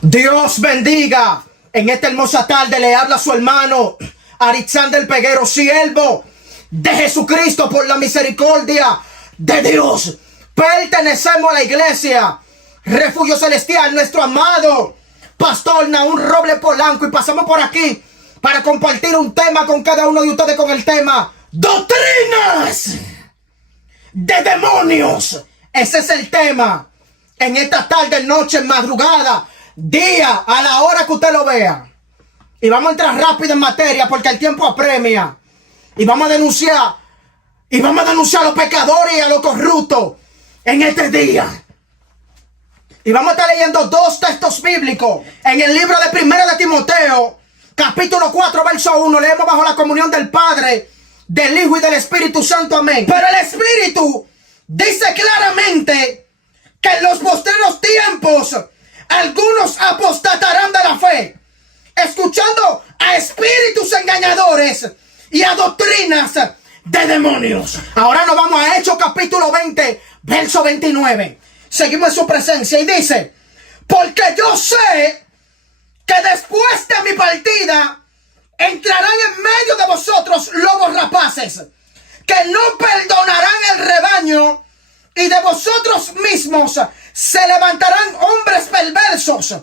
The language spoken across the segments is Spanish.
Dios bendiga. En esta hermosa tarde le habla su hermano Alexander Peguero, siervo de Jesucristo por la misericordia de Dios. Pertenecemos a la iglesia Refugio Celestial, nuestro amado pastor Nahum Roble Polanco, y pasamos por aquí para compartir un tema con cada uno de ustedes con el tema doctrinas de demonios. Ese es el tema en esta tarde, noche, madrugada, día, a la hora que usted lo vea. Y vamos a entrar rápido en materia porque el tiempo apremia. Y vamos a denunciar a los pecadores y a los corruptos en este día. Y vamos a estar leyendo dos textos bíblicos en el libro de 1 de Timoteo, capítulo 4, verso 1. Leemos bajo la comunión del Padre, del Hijo y del Espíritu Santo. Amén. Pero el Espíritu dice claramente que en los postreros tiempos algunos apostatarán de la fe, escuchando a espíritus engañadores y a doctrinas de demonios. Ahora nos vamos a Hechos capítulo 20, verso 29. Seguimos en su presencia y dice: porque yo sé que después de mi partida entrarán en medio de vosotros lobos rapaces, que no perdonarán el rebaño, y de vosotros mismos se levantarán hombres perversos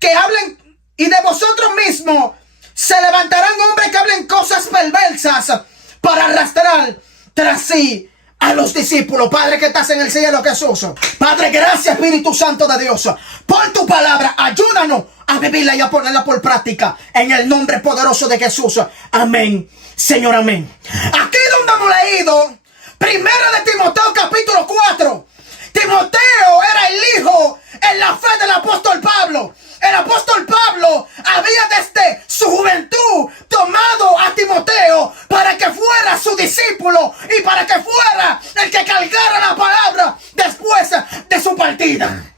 que hablen, y de vosotros mismos se levantarán hombres que hablen cosas perversas para arrastrar tras sí a los discípulos. Padre que estás en el cielo, Jesús, Padre, gracias Espíritu Santo de Dios por tu palabra. Ayúdanos a vivirla y a ponerla por práctica en el nombre poderoso de Jesús. Amén, Señor, amén. Aquí donde hemos leído 1 de Timoteo capítulo 4. Timoteo era el hijo en la fe del apóstol Pablo. El apóstol Pablo había desde su juventud tomado a Timoteo para que fuera su discípulo y para que fuera el que cargara la palabra después de su partida.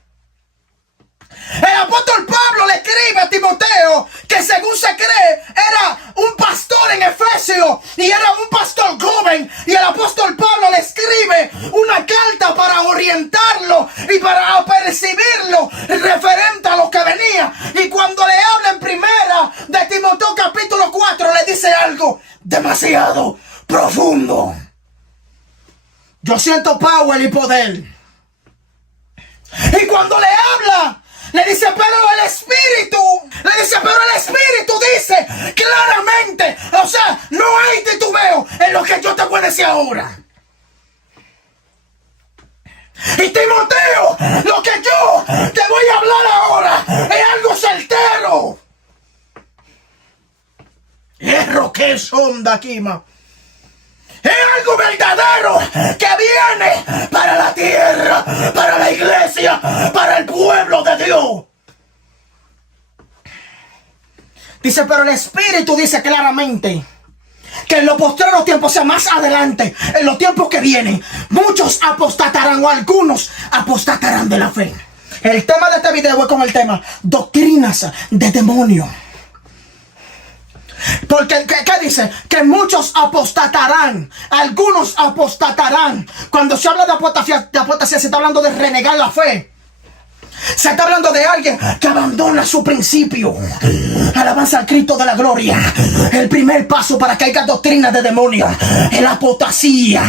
El apóstol Pablo le escribe a Timoteo, que según se cree era un pastor en Efesio y era un pastor joven, y el apóstol Pablo le escribe una carta para orientarlo y para apercibirlo referente a lo que venía. Y cuando le habla en 1 de Timoteo capítulo 4, le dice algo demasiado profundo. Yo siento power y poder. Y cuando le habla, le dice, pero el Espíritu dice claramente, o sea, no hay titubeo en lo que yo te voy a decir ahora. Y Timoteo, lo que yo te voy a hablar ahora es algo certero. Hierro que sonda aquí, ma. Es algo verdadero que viene para la tierra, para la iglesia, para el pueblo de Dios. Dice, pero el Espíritu dice claramente que en los postreros tiempos, o sea, más adelante, en los tiempos que vienen, muchos apostatarán, o algunos apostatarán de la fe. El tema de este video es con el tema doctrinas de demonios. Porque, ¿qué dice? Que muchos apostatarán, algunos apostatarán. Cuando se habla de apostasía se está hablando de renegar la fe. Se está hablando de alguien que abandona su principio. Alabanza al Cristo de la gloria. El primer paso para que haya doctrina de demonios es la apostasía.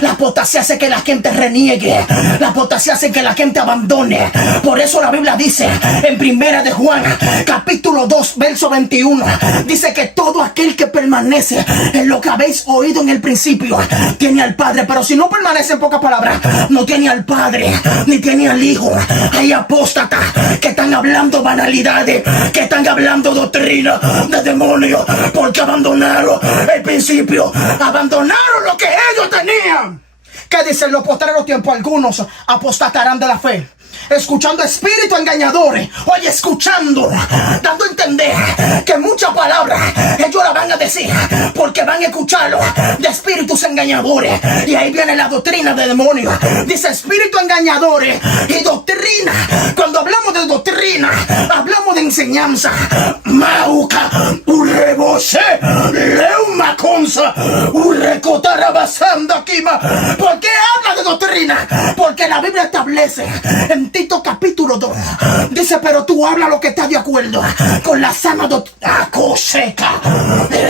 La apostasía hace que la gente reniegue. La apostasía hace que la gente abandone. Por eso la Biblia dice en 1 de Juan capítulo 2 verso 21, dice que todo aquel que permanece en lo que habéis oído en el principio tiene al Padre. Pero si no permanece, en pocas palabras, no tiene al Padre ni tiene al Hijo. Hay apóstatas que están hablando banalidades, que están hablando doctrina de demonios, porque abandonaron el principio, abandonaron lo que ellos tenían. ¿Qué dicen los postreros tiempos? Algunos apostatarán de la fe, escuchando espíritus engañadores. Oye, escuchando, dando a entender que muchas palabras ellos la van a decir porque van a escucharlo de espíritus engañadores. Y ahí viene la doctrina de demonios. Dice espíritus engañadores y doctrina. Cuando hablamos de doctrina, hablamos de enseñanza. Mauca, urrebose, leuma consa, urrecotarabasanda kima. ¿Por qué habla de doctrina, porque la Biblia establece en Tito capítulo 2, dice, pero tú habla lo que está de acuerdo con la sana doctrina.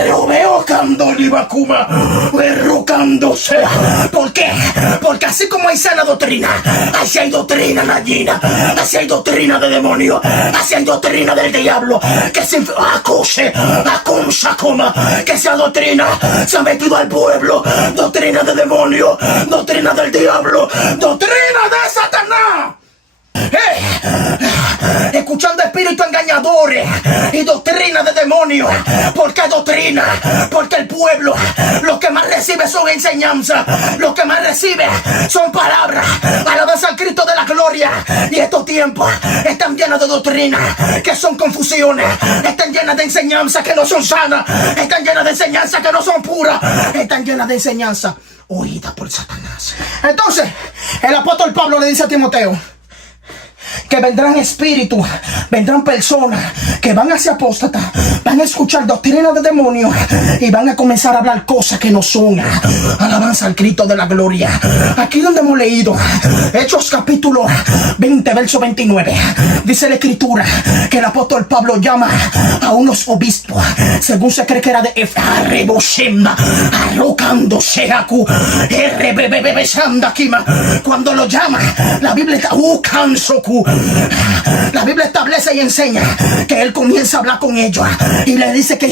Lo veo candolibacuma, berrucándose. ¿Por qué? Porque así como hay sana doctrina, así hay doctrina gallina, así hay doctrina de demonio, así hay doctrina del diablo, que se que esa doctrina se ha metido al pueblo, doctrina de demonio, doctrina del diablo, doctrina de Satanás. Escuchando espíritus engañadores y doctrina de demonios. ¿Por qué doctrina? Porque el pueblo lo que más recibe son enseñanzas, lo que más recibe son palabras. Alabanza al Cristo de la gloria. Y estos tiempos están llenos de doctrina que son confusiones, están llenas de enseñanzas que no son sanas, están llenas de enseñanzas que no son puras, están llenas de enseñanzas oídas por Satanás. Entonces el apóstol Pablo le dice a Timoteo que vendrán espíritus, vendrán personas que van a ser apóstatas, van a escuchar doctrina de demonios y van a comenzar a hablar cosas que no son. Alabanza al Cristo de la gloria. Aquí donde hemos leído Hechos capítulo 20 verso 29, dice la escritura que el apóstol Pablo llama a unos obispos, según se cree que era de Efreboshemba, arrocándose acu cuando lo llama, la Biblia está la Biblia establece y enseña que él comienza a hablar con ellos y le dice que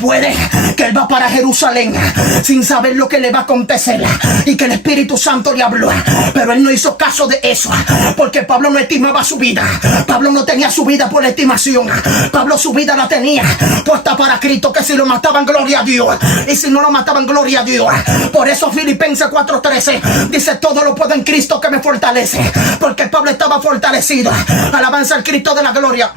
puede, que él va para Jerusalén sin saber lo que le va a acontecer y que el Espíritu Santo le habló, pero él no hizo caso de eso porque Pablo no estimaba su vida. Pablo no tenía su vida por la estimación. Pablo su vida la tenía puesta para Cristo, que si lo mataban, gloria a Dios, y si no lo mataban, gloria a Dios. Por eso Filipenses 4:13 dice, todo lo puedo en Cristo que me fortalece, porque Pablo estaba fortalecido. Alabanza al Cristo de la gloria.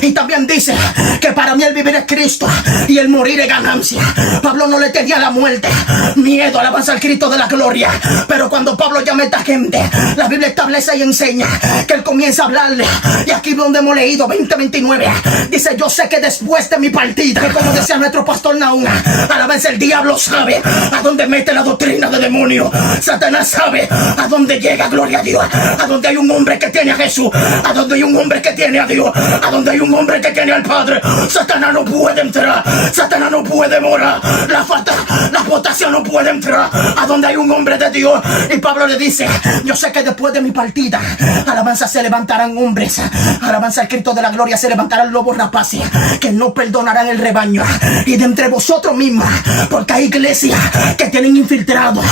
Y también dice que para mí el vivir es Cristo y el morir es ganancia. Pablo no le tenía la muerte miedo, alabanza al Cristo de la gloria. Pero cuando Pablo llama a esta gente, la Biblia establece y enseña que él comienza a hablarle. Y aquí donde hemos leído 20:29, dice, yo sé que después de mi partida, que como decía nuestro pastor Naúm, alabanza, el diablo sabe a dónde mete la doctrina de demonio. Satanás sabe a dónde llega, gloria a Dios. A donde hay un hombre que tiene a Jesús, a donde hay un hombre que tiene a Dios, a donde hay un hombre que tiene al Padre, Satanás no puede entrar, Satanás no puede morar, la votación no puede entrar, a donde hay un hombre de Dios. Y Pablo le dice, yo sé que después de mi partida, alabanza, se levantarán hombres, alabanza al Cristo de la gloria, se levantarán lobos rapaces, que no perdonarán el rebaño, y de entre vosotros mismos, porque hay iglesias que tienen infiltrados,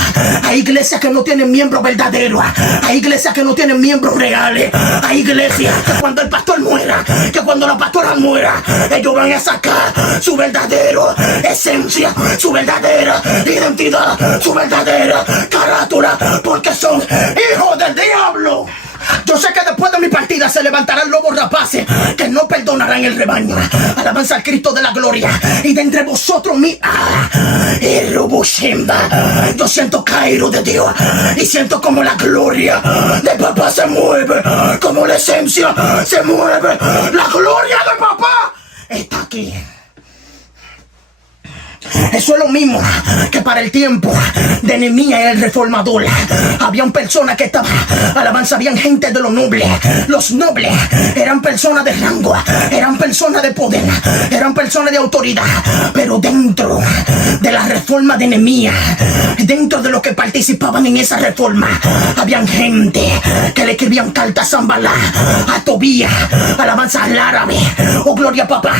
hay iglesias que no tienen miembros verdaderos, hay iglesias que no tienen miembros reales, hay iglesias que cuando el pastor muera, que cuando la pastora muera, ellos van a sacar su verdadera esencia, su verdadera identidad, su verdadera carátula, porque son hijos del diablo. Yo sé que después de mi partida se levantarán lobos rapaces que no perdonarán el rebaño. Alabanza al Cristo de la gloria. Y de entre vosotros yo siento cairo de Dios y siento como la gloria de papá se mueve, como la esencia se mueve. La gloria de papá está aquí. Eso es lo mismo que para el tiempo de Nehemías el reformador. Habían personas que estaban, alabanza, habían gente de los nobles. Los nobles eran personas de rango, eran personas de poder, eran personas de autoridad. Pero dentro de la reforma de Nehemías, dentro de los que participaban en esa reforma, habían gente que le escribían cartas a Sanballat, a Tobías, alabanza, al árabe. Oh, gloria a papá,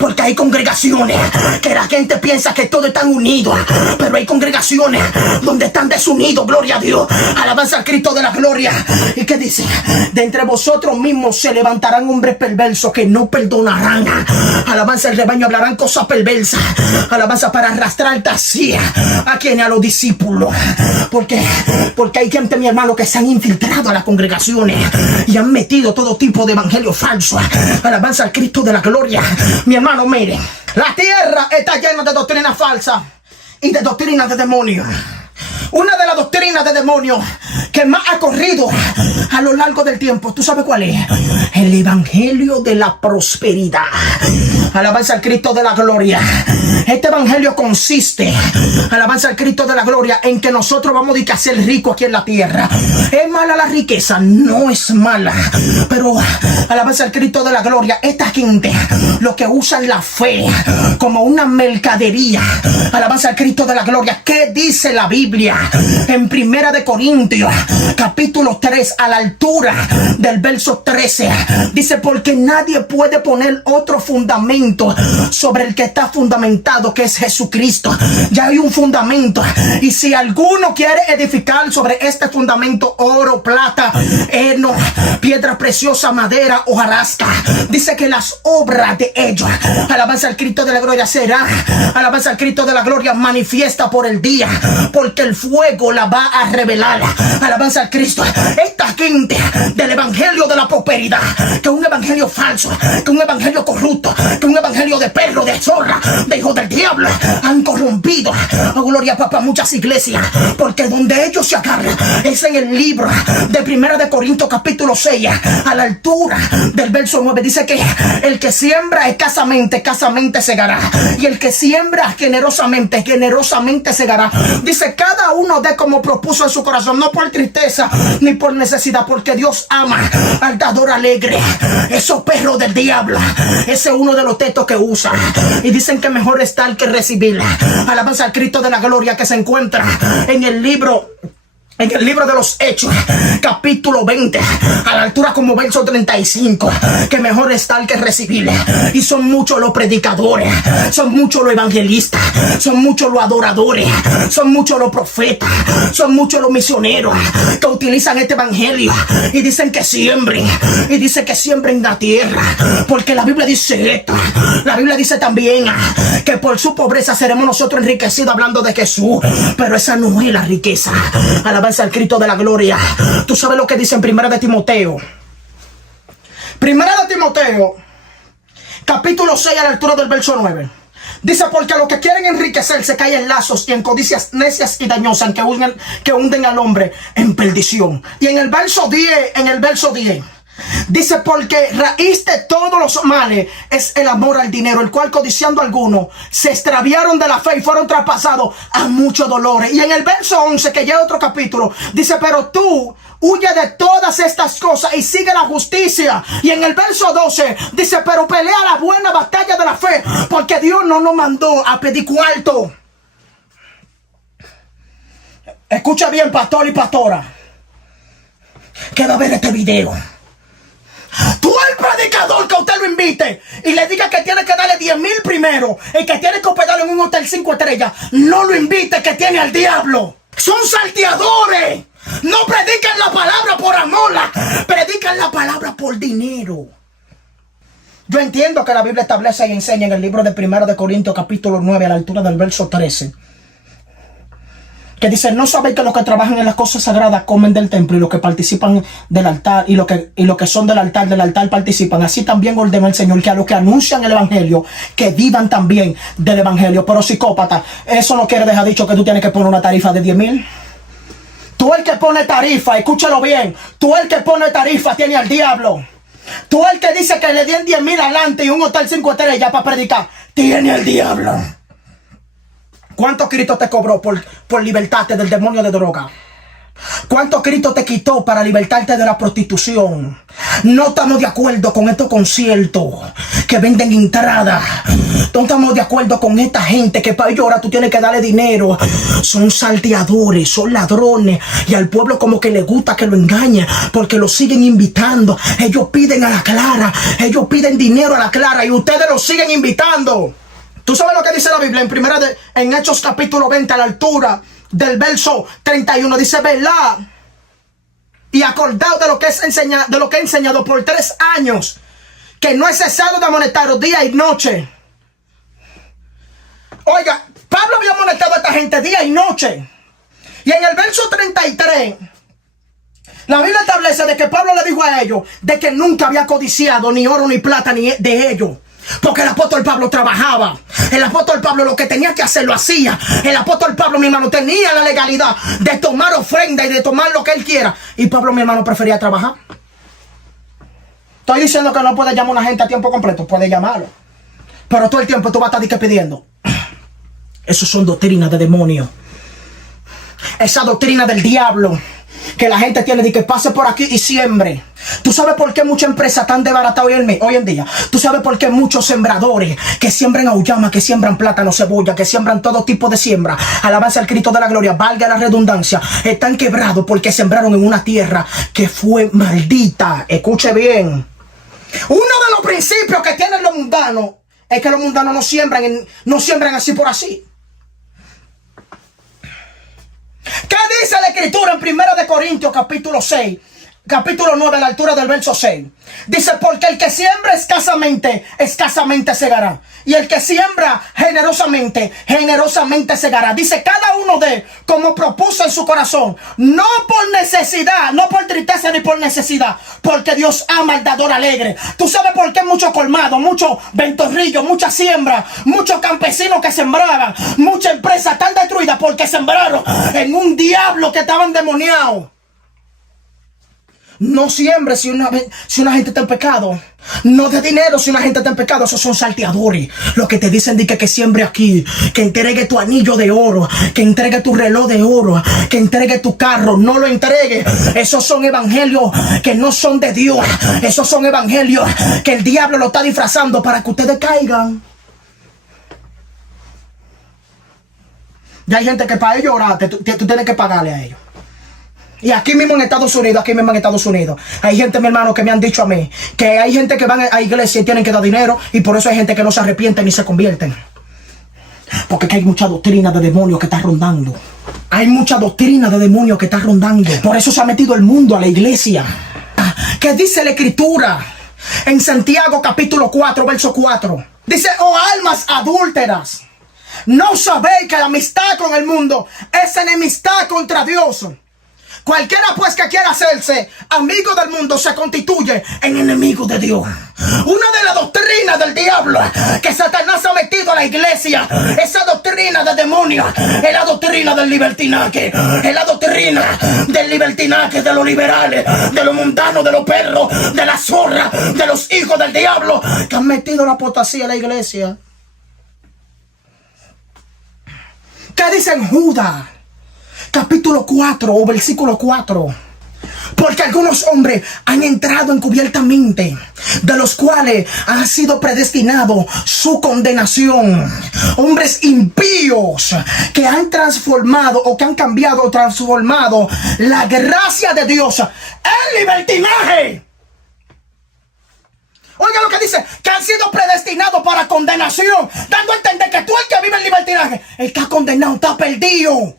porque hay congregaciones que la gente piensa que todos están unidos, pero hay congregaciones donde están desunidos, gloria a Dios. Alabanza al Cristo de la gloria. ¿Y qué dice? De entre vosotros mismos se levantarán hombres perversos que no perdonarán. Alabanza, el rebaño hablarán cosas perversas. Alabanza, para arrastrar así a quienes, a los discípulos. Porque hay gente, mi hermano, que se han infiltrado a las congregaciones y han metido todo tipo de evangelio falso. Alabanza al Cristo de la gloria. Mi hermano, mire, la tierra está llena de doctrina falsa y de doctrina de demonios. Una de las doctrinas de demonios que más ha corrido a lo largo del tiempo, ¿tú sabes cuál es? El evangelio de la prosperidad. Alabanza al Cristo de la gloria. Este evangelio consiste, alabanza al Cristo de la gloria, en que nosotros vamos a ser ricos aquí en la tierra. ¿Es mala la riqueza? No es mala. Pero alabanza al Cristo de la gloria, esta gente lo que usan la fe como una mercadería. Alabanza al Cristo de la gloria. ¿Qué dice la Biblia? En Primera de Corintios capítulo 3, a la altura del verso 13, dice: porque nadie puede poner otro fundamento sobre el que está fundamentado, que es Jesucristo. Ya hay un fundamento, y si alguno quiere edificar sobre este fundamento oro, plata, heno, piedra preciosa, madera o hojarasca, dice que las obras de ellos, alabanza al Cristo de la gloria, será, alabanza al Cristo de la gloria, manifiesta por el día, porque el fuego la va a revelar. Alabanza al Cristo. Esta gente del evangelio de la prosperidad, que es un evangelio falso, que es un evangelio corrupto, que es un evangelio de perro, de zorra, de hijo del diablo, han corrompido, oh gloria a papá, muchas iglesias, porque donde ellos se agarran es en el libro de Primera de Corintios capítulo 6, a la altura del verso 9, dice que el que siembra escasamente, escasamente segará, y el que siembra generosamente, generosamente segará. Dice: cada uno dé como propuso en su corazón, no por tristeza ni por necesidad, porque Dios ama al dador alegre. Esos perros del diablo, ese es uno de los textos que usa, y dicen que mejor es dar que recibir. Alabanza al Cristo de la gloria, que se encuentra en el libro de los Hechos, capítulo 20, a la altura como verso 35, que mejor es dar que recibir. Y son muchos los predicadores, son muchos los evangelistas, son muchos los adoradores, son muchos los profetas, son muchos los misioneros que utilizan este evangelio y dicen que siembren, y dice que siembren la tierra, porque la Biblia dice esto. La Biblia dice también que por su pobreza seremos nosotros enriquecidos, hablando de Jesús, pero esa no es la riqueza. Alabanza al Cristo de la gloria. Tú sabes lo que dice en Primera de Timoteo. Primera de Timoteo, capítulo 6, a la altura del verso 9. Dice: porque a los que quieren enriquecerse caen en lazos y en codicias necias y dañosas que hunden al hombre en perdición. Y en el verso 10, dice: porque raíz de todos los males es el amor al dinero, el cual codiciando algunos se extraviaron de la fe y fueron traspasados a muchos dolores. Y en el verso 11, que ya es otro capítulo, dice: pero tú huye de todas estas cosas y sigue la justicia. Y en el verso 12 dice: pero pelea la buena batalla de la fe, porque Dios no nos mandó a pedir cuarto. Escucha bien, pastor y pastora, que va a ver este video. Tú, el predicador, que usted lo invite y le diga que tiene que darle 10,000 primero y que tiene que hospedarlo en un hotel 5 estrellas, no lo invite, que tiene al diablo. Son salteadores. No predican la palabra por amor, predican la palabra por dinero. Yo entiendo que la Biblia establece y enseña en el libro de Primera de Corintios capítulo 9, a la altura del verso 13, que dice: no sabéis que los que trabajan en las cosas sagradas comen del templo, y los que participan del altar, y los que son del altar participan. Así también ordenó el Señor que a los que anuncian el evangelio, que vivan también del evangelio. Pero psicópata, eso no quiere dejar dicho que tú tienes que poner una tarifa de 10,000. Tú, el que pone tarifa, escúchalo bien, tú, el que pone tarifa, tiene al diablo. Tú, el que dice que le den 10,000 adelante y un hotel 5 estrellas para predicar, tiene al diablo. ¿Cuánto Cristo te cobró por libertarte del demonio de droga? ¿Cuánto Cristo te quitó para libertarte de la prostitución? No estamos de acuerdo con estos conciertos que venden entradas. No estamos de acuerdo con esta gente que para ellos ahora tú tienes que darle dinero. Son salteadores, son ladrones, y al pueblo como que le gusta que lo engañen, porque lo siguen invitando. Ellos piden a la clara, ellos piden dinero a la clara, y ustedes lo siguen invitando. ¿Tú sabes lo que dice la Biblia en Hechos capítulo 20, a la altura del verso 31? Dice: velad y acordaos de lo que he enseñado por 3 años, que no he cesado de amonestaros día y noche. Oiga, Pablo había amonestado a esta gente día y noche. Y en el verso 33, la Biblia establece de que Pablo le dijo a ellos de que nunca había codiciado ni oro ni plata ni de ellos. Porque el apóstol Pablo trabajaba. El apóstol Pablo lo que tenía que hacer lo hacía. El apóstol Pablo, mi hermano, tenía la legalidad de tomar ofrenda y de tomar lo que él quiera. Y Pablo, mi hermano, prefería trabajar. Estoy diciendo que no puede llamar a una gente a tiempo completo. Puede llamarlo. Pero todo el tiempo tú vas a estar pidiendo. Esas son doctrinas de demonio. Esa doctrina del diablo que la gente tiene de que pase por aquí y siembre. ¿Tú sabes por qué muchas empresas están desbaratadas hoy en día? ¿Tú sabes por qué muchos sembradores que siembran auyama, que siembran plátano, cebolla, que siembran todo tipo de siembra, alabanza al Cristo de la gloria, valga la redundancia, están quebrados porque sembraron en una tierra que fue maldita? Escuche bien. Uno de los principios que tienen los mundanos es que los mundanos no siembran así por así. ¿Qué dice la escritura en 1 Corintios capítulo 6? Capítulo 9, a la altura del verso 6. Dice, porque el que siembra escasamente, escasamente segará. Y el que siembra generosamente, generosamente segará. Dice, cada uno de como propuso en su corazón. No por necesidad, no por tristeza ni por necesidad. Porque Dios ama al dador alegre. ¿Tú sabes por qué mucho colmado, mucho ventorrillo, mucha siembra, muchos campesinos que sembraban, muchas empresas están destruidas porque sembraron en un diablo que estaba endemoniado? No siembres si una gente está en pecado. No de dinero si una gente está en pecado. Esos son salteadores. Los que te dicen que siembre aquí, que entregue tu anillo de oro, que entregue tu reloj de oro, que entregue tu carro. No lo entregue. Esos son evangelios que no son de Dios. Esos son evangelios que el diablo lo está disfrazando para que ustedes caigan. Ya hay gente que para ellos orarte, tú tienes que pagarle a ellos. Y aquí mismo en Estados Unidos, hay gente, mi hermano, que me han dicho a mí que hay gente que van a iglesia y tienen que dar dinero, y por eso hay gente que no se arrepienten ni se convierten. Porque hay mucha doctrina de demonios que está rondando. Hay mucha doctrina de demonios que está rondando. Por eso se ha metido el mundo a la iglesia. ¿Qué dice la escritura? En Santiago capítulo 4, verso 4. Dice, oh almas adúlteras, ¿no sabéis que la amistad con el mundo es enemistad contra Dios? Cualquiera pues que quiera hacerse amigo del mundo se constituye en enemigo de Dios. Una de las doctrinas del diablo que Satanás ha metido a la iglesia, esa doctrina de demonios, es la doctrina del libertinaje. Es la doctrina del libertinaje, de los liberales, de los mundanos, de los perros, de la zorra, de los hijos del diablo, que han metido la apostasía a la iglesia. ¿Qué dice en Judas? Capítulo 4 o versículo 4. Porque algunos hombres han entrado encubiertamente, de los cuales ha sido predestinado su condenación. Hombres impíos que han transformado o que han cambiado o transformado la gracia de Dios en libertinaje. Oiga lo que dice, que han sido predestinados para condenación, dando a entender que tú, el que vive en libertinaje, el que está condenado, está perdido.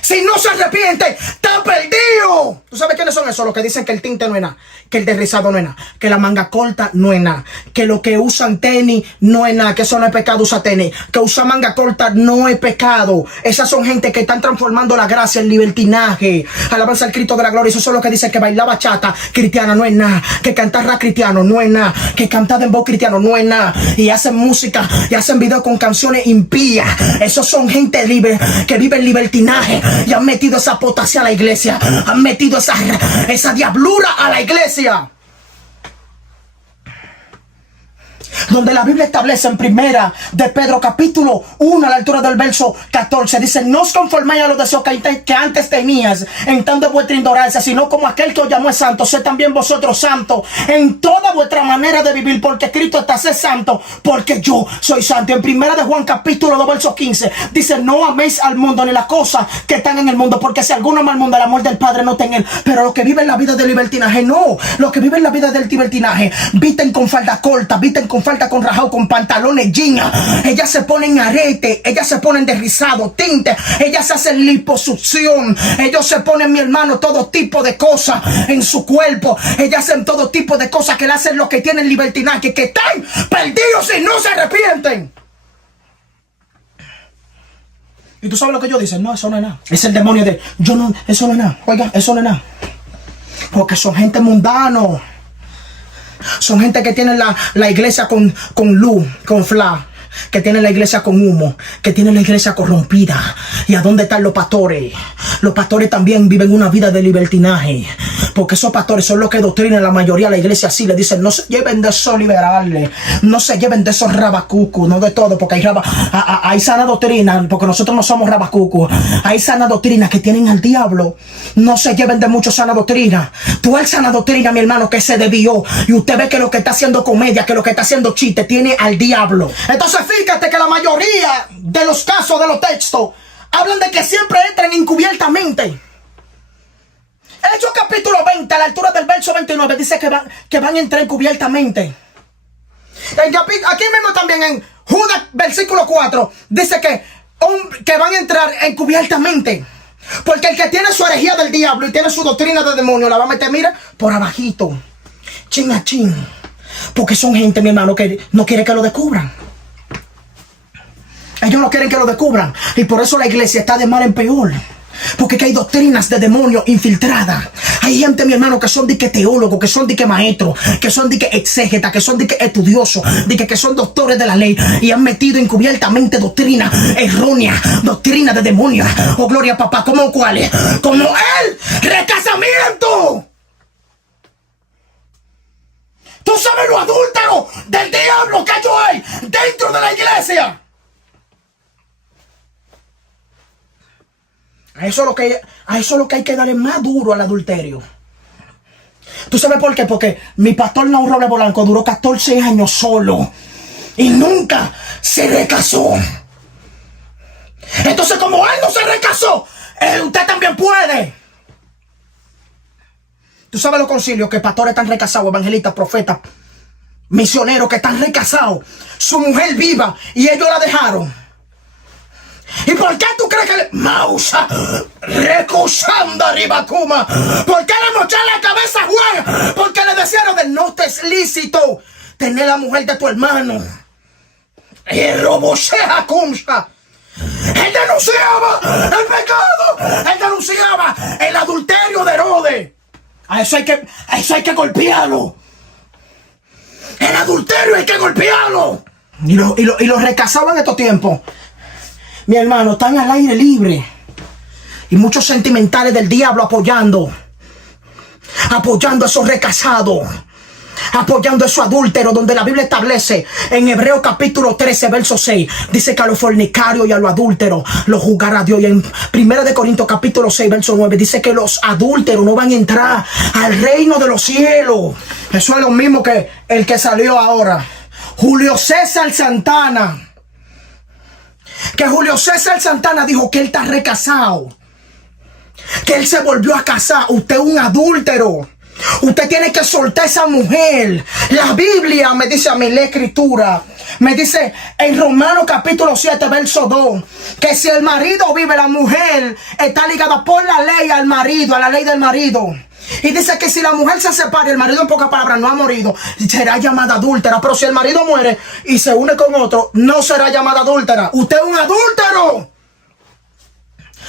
Si no se arrepiente, está perdido. ¿Tú sabes quiénes son esos? Los que dicen que el tinte no es nada, que el desrizado no es nada, que la manga corta no es nada, que los que usan tenis no es nada, que eso no es pecado usar tenis, que usar manga corta no es pecado. Esas son gente que están transformando la gracia en libertinaje. Alabanza al Cristo de la gloria. Esos son los que dicen que bailar bachata cristiana no es nada, que cantar rap cristiano no es nada, que cantar dembow cristiano no es nada, y hacen música y hacen videos con canciones impías. Esos son gente libre que vive en libertinaje. Y han metido esa apostasía a la iglesia. Han metido esa diablura a la iglesia. Donde la Biblia establece en primera de Pedro capítulo 1 a la altura del verso 14. Dice, no os conforméis a los deseos que antes tenías en tanto de vuestra ignorancia, sino como aquel que os llamó es santo, sed también vosotros santos en toda vuestra manera de vivir, porque Cristo está, sed santo, porque yo soy santo. En primera de Juan capítulo 2 verso 15 dice, no améis al mundo ni las cosas que están en el mundo, porque si alguno ama al mundo, el amor del Padre no está en él. Pero los que viven la vida del libertinaje, no. Los que viven la vida del libertinaje visten con falda corta, visten con falda con rajado, con pantalones jeans. Ellas se ponen arete, ellas se ponen desrizado, tinte, ellas hacen liposucción, ellos se ponen, mi hermano, todo tipo de cosas en su cuerpo. Ellas hacen todo tipo de cosas que le hacen los que tienen libertinaje, que están perdidos y no se arrepienten. Y tú sabes lo que ellos dicen, no, eso no es nada. Es el demonio de, yo no, eso no es nada. Oiga, eso no es nada. Porque son gente mundano. Son gente que tiene la iglesia con luz, con fla, que tiene la iglesia con humo, que tiene la iglesia corrompida. ¿Y a dónde están los pastores? Los pastores también viven una vida de libertinaje, porque esos pastores son los que doctrinan la mayoría de la iglesia. Así le dicen: no se lleven de esos liberales, no se lleven de esos rabacucos, no de todo, porque hay sana doctrina, porque nosotros no somos rabacucos. Hay sana doctrina que tienen al diablo. No se lleven de mucho sana doctrina. Tú hay sana doctrina, mi hermano, que se desvió, y usted ve que lo que está haciendo comedia, que lo que está haciendo chiste, tiene al diablo. Entonces fíjate que la mayoría de los casos de los textos hablan de que siempre entran encubiertamente. Hechos capítulo 20, a la altura del verso 29, dice que van a entrar encubiertamente. Aquí mismo también en Judas, versículo 4, dice que van a entrar encubiertamente. Porque el que tiene su herejía del diablo y tiene su doctrina de demonio, la va a meter, mira, por abajito, chin a chin. Porque son gente, mi hermano, que no quiere que lo descubran. Ellos no quieren que lo descubran. Y por eso la iglesia está de mal en peor. Porque que hay doctrinas de demonios infiltradas. Hay gente, mi hermano, que son de que teólogos, que son de que maestros, que son de que exégetas, que son de que estudiosos, de que son doctores de la ley, y han metido encubiertamente doctrina errónea, doctrina de demonios. Oh, gloria a papá. ¿Cómo cuáles? Como el recasamiento. Tú sabes lo adúltero del diablo que hay dentro de la iglesia. A eso es lo que hay que darle más duro al adulterio. ¿Tú sabes por qué? Porque mi pastor Naúl Robles Polanco duró 14 años solo y nunca se recasó. Entonces, como él no se recasó, usted también puede. ¿Tú sabes los concilios que pastores están recasados, evangelistas, profetas, misioneros que están recasados, su mujer viva y ellos la dejaron? ¿Y por qué tú crees que le... Mausa, recusando arriba Kuma? ¿Por qué le mocharon la cabeza a Juan? Porque le decían de no te es lícito tener la mujer de tu hermano. Y robosea Kumsa. Él denunciaba el pecado. Él denunciaba el adulterio de Herodes. A eso hay que golpearlo. El adulterio hay que golpearlo. Y los recasaban en estos tiempos. Mi hermano, están al aire libre. Y muchos sentimentales del diablo apoyando a esos recasados, apoyando a esos adúlteros, donde la Biblia establece en Hebreos capítulo 13, verso 6, dice que a los fornicarios y a los adúlteros los juzgará Dios. Y en 1 Corintios capítulo 6, verso 9, dice que los adúlteros no van a entrar al reino de los cielos. Eso es lo mismo que el que salió ahora, Julio César Santana. Que Julio César Santana dijo que él está recasado, que él se volvió a casar. Usted es un adúltero. Usted tiene que soltar a esa mujer. La Biblia me dice a mí, la escritura me dice en Romanos capítulo 7, verso 2, que si el marido vive, la mujer está ligada por la ley al marido, a la ley del marido. Y dice que si la mujer se separa, el marido, en pocas palabras, no ha morido, será llamada adúltera. Pero si el marido muere y se une con otro, no será llamada adúltera. Usted es un adúltero.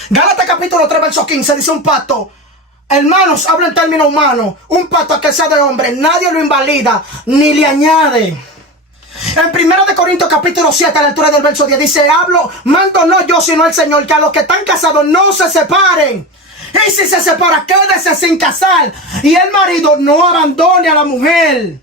Gálatas capítulo 3, verso 15 dice un pacto. Hermanos, hablo en términos humanos. Un pacto que sea de hombre, nadie lo invalida ni le añade. En 1 Corintios capítulo 7, a la altura del verso 10, dice: mando no yo, sino el Señor, que a los que están casados no se separen. Y si se separa, quédese sin casar. Y el marido no abandone a la mujer.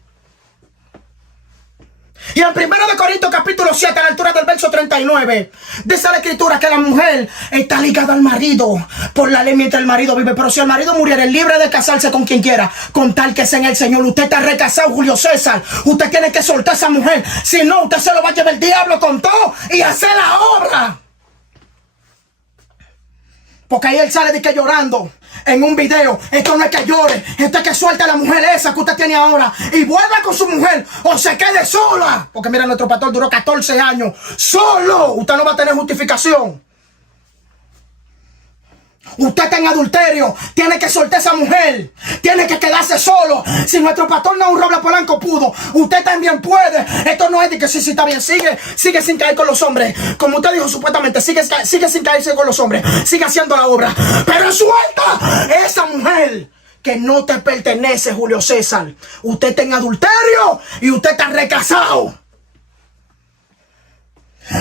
Y en 1 Corintios capítulo 7, a la altura del verso 39, dice la escritura que la mujer está ligada al marido por la ley mientras el marido vive. Pero si el marido muriera, es libre de casarse con quien quiera, con tal que sea en el Señor. Usted está recasado, Julio César. Usted tiene que soltar a esa mujer. Si no, usted se lo va a llevar el diablo con todo y hacer la obra. Porque ahí él sale de que llorando en un video. Esto no es que llore, esto es que suelte a la mujer esa que usted tiene ahora y vuelva con su mujer o se quede sola. Porque mira, nuestro pastor duró 14 años solo. Usted no va a tener justificación. Usted está en adulterio, tiene que soltar a esa mujer, tiene que quedarse solo. Si nuestro pastor Naúl Robles Polanco pudo, usted también puede. Esto no es de que sí está bien, sigue sin caer con los hombres. Como usted dijo supuestamente, sigue sin caerse con los hombres, sigue haciendo la obra. Pero suelta esa mujer que no te pertenece, Julio César. Usted está en adulterio y usted está recasado.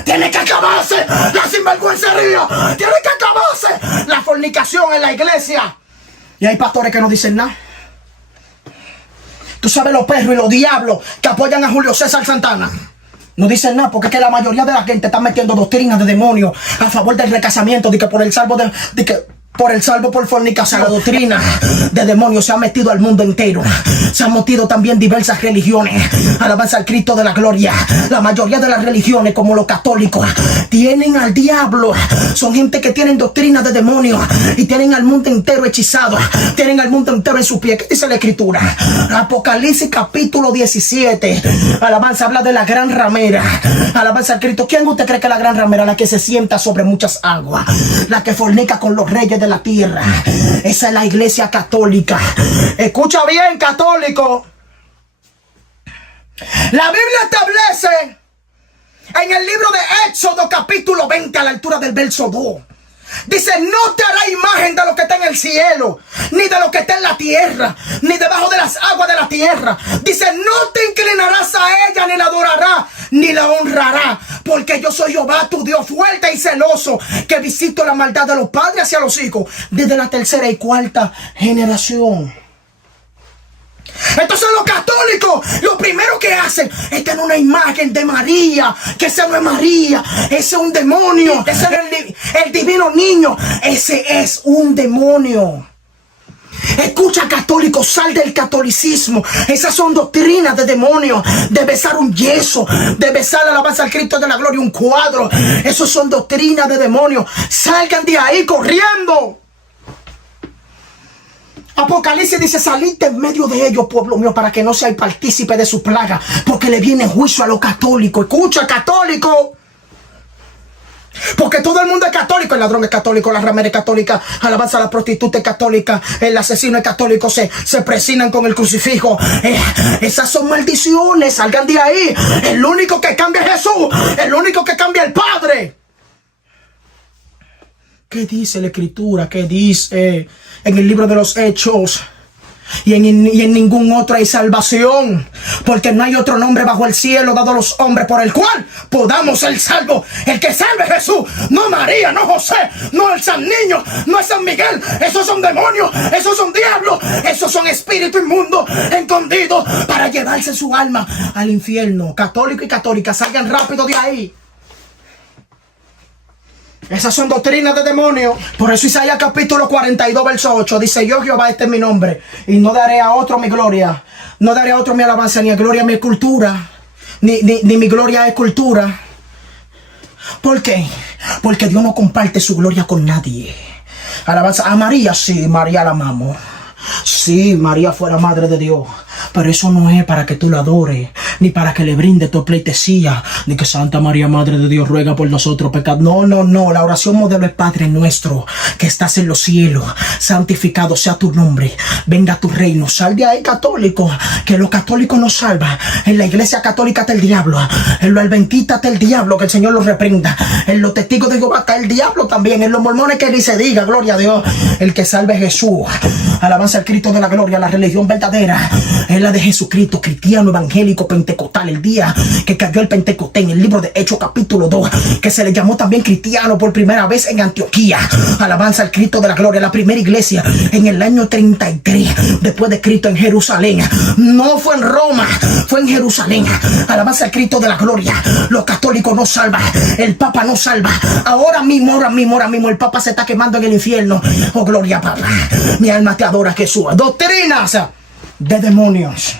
Tiene que acabarse la sinvergüencería. Tiene que acabarse la fornicación en la iglesia. Y hay pastores que no dicen nada. Tú sabes los perros y los diablos que apoyan a Julio César Santana. No dicen nada porque es que la mayoría de la gente está metiendo doctrinas de demonios a favor del recasamiento, de que por el salvo por el salvo por fornicación. La doctrina de demonios se ha metido al mundo entero. Se han metido también diversas religiones. Alabanza al Cristo de la gloria. La mayoría de las religiones, como los católicos, tienen al diablo. Son gente que tienen doctrina de demonios y tienen al mundo entero hechizado. Tienen al mundo entero en su pie. ¿Qué dice la escritura? Apocalipsis capítulo 17. Alabanza habla de la gran ramera. Alabanza al Cristo. ¿Quién usted cree que es la gran ramera? La que se sienta sobre muchas aguas. La que fornica con los reyes de la tierra. Esa es la iglesia católica. Escucha bien, católico. La Biblia establece en el libro de Éxodo capítulo 20 a la altura del verso 2. Dice, no te hará imagen de lo que está en el cielo, ni de lo que está en la tierra, ni debajo de las aguas de la tierra. Dice, no te inclinarás a ella, ni la adorarás, ni la honrarás, porque yo soy Jehová, tu Dios fuerte y celoso, que visito la maldad de los padres hacia los hijos, desde la tercera y cuarta generación. Entonces los católicos lo primero que hacen es tener una imagen de María, que esa no es María, ese es un demonio, ese es el divino niño, ese es un demonio. Escucha, católico, sal del catolicismo. Esas son doctrinas de demonios. De besar un yeso, de besar la alabanza al Cristo de la gloria un cuadro. Esos son doctrinas de demonios. Salgan de ahí corriendo. Apocalipsis dice, salid en medio de ellos, pueblo mío, para que no seáis partícipe de su plaga, porque le viene juicio a los católicos. Escucha, católico. Porque todo el mundo es católico. El ladrón es católico, la ramera es católica, alabanza a la prostituta es católica, el asesino es católico, se presionan con el crucifijo. Esas son maldiciones, salgan de ahí. El único que cambia es Jesús, el único que cambia es el Padre. ¿Qué dice la escritura? ¿Qué dice en el libro de los Hechos? Y en ningún otro hay salvación, porque no hay otro nombre bajo el cielo dado a los hombres por el cual podamos ser salvos. El que salve es Jesús, no María, no José, no el San Niño, no es San Miguel. Esos son demonios, esos son diablos, esos son espíritus inmundos escondidos para llevarse su alma al infierno. Católico y católica, salgan rápido de ahí. Esas son doctrinas de demonios. Por eso Isaías capítulo 42 verso 8 dice, yo Jehová, este es mi nombre, y no daré a otro mi gloria, no daré a otro mi alabanza, ni a gloria mi cultura, ni mi gloria es cultura. ¿Por qué? Porque Dios no comparte su gloria con nadie. Alabanza a María, sí, María la amamos. Sí, María fue la madre de Dios, pero eso no es para que tú la adores, ni para que le brinde tu pleitesía, ni que Santa María, Madre de Dios, ruega por nosotros pecados. No, no, no. La oración modelo es Padre nuestro, que estás en los cielos, santificado sea tu nombre, venga tu reino. Sal de ahí, católico, que los católicos nos salvan. En la iglesia católica está el diablo, en los adventistas está el diablo, que el Señor los reprenda. En los testigos de Jehová está el diablo también. En los mormones que ni se diga, gloria a Dios. El que salve es Jesús. Alabanza al Cristo de la gloria. La religión verdadera es la de Jesucristo, cristiano, evangélico, pentecostal. El día que cayó el Pentecostés, en el libro de Hechos capítulo 2, que se le llamó también cristiano por primera vez en Antioquía. Alabanza al Cristo de la gloria. La primera iglesia en el año 33 después de Cristo en Jerusalén. No fue en Roma, fue en Jerusalén. Alabanza al Cristo de la gloria. Los católicos no salvan, el Papa no salva. Ahora mismo el Papa se está quemando en el infierno. Oh, gloria, Papa. Mi alma te adora, Jesús. Doctrinas de demonios.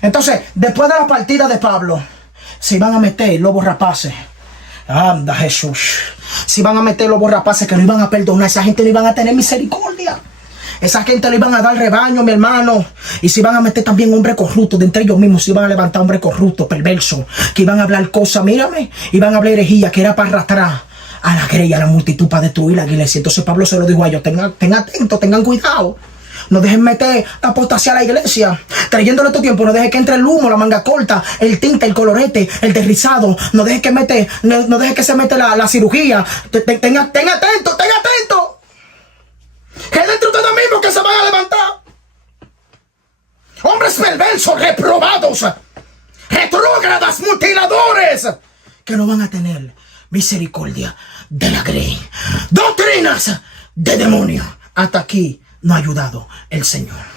Entonces, después de la partida de Pablo, se iban a meter lobos rapaces. Anda, Jesús. Se iban a meter lobos rapaces que no iban a perdonar. Esa gente no iban a tener misericordia. Esa gente le iban a dar rebaño, mi hermano. Y se iban a meter también hombres corruptos. De entre ellos mismos se iban a levantar hombres corruptos, perversos, que iban a hablar cosas, mírame, iban a hablar herejía, que era para arrastrar a la grey, a la multitud, para destruir la iglesia. Entonces Pablo se lo dijo a ellos, tengan atentos, tengan cuidado. No dejen meter la apostasía a la iglesia. Trayéndole todo tiempo, no dejen que entre el humo, la manga corta, el tinte, el colorete, el derrizado. No dejen que se mete la cirugía. Tengan atento. Es de entre ustedes mismos que se van a levantar. Hombres perversos, reprobados, retrógradas, mutiladores, que no van a tener misericordia de la grey. Doctrinas de demonio. Hasta aquí no ha ayudado el Señor.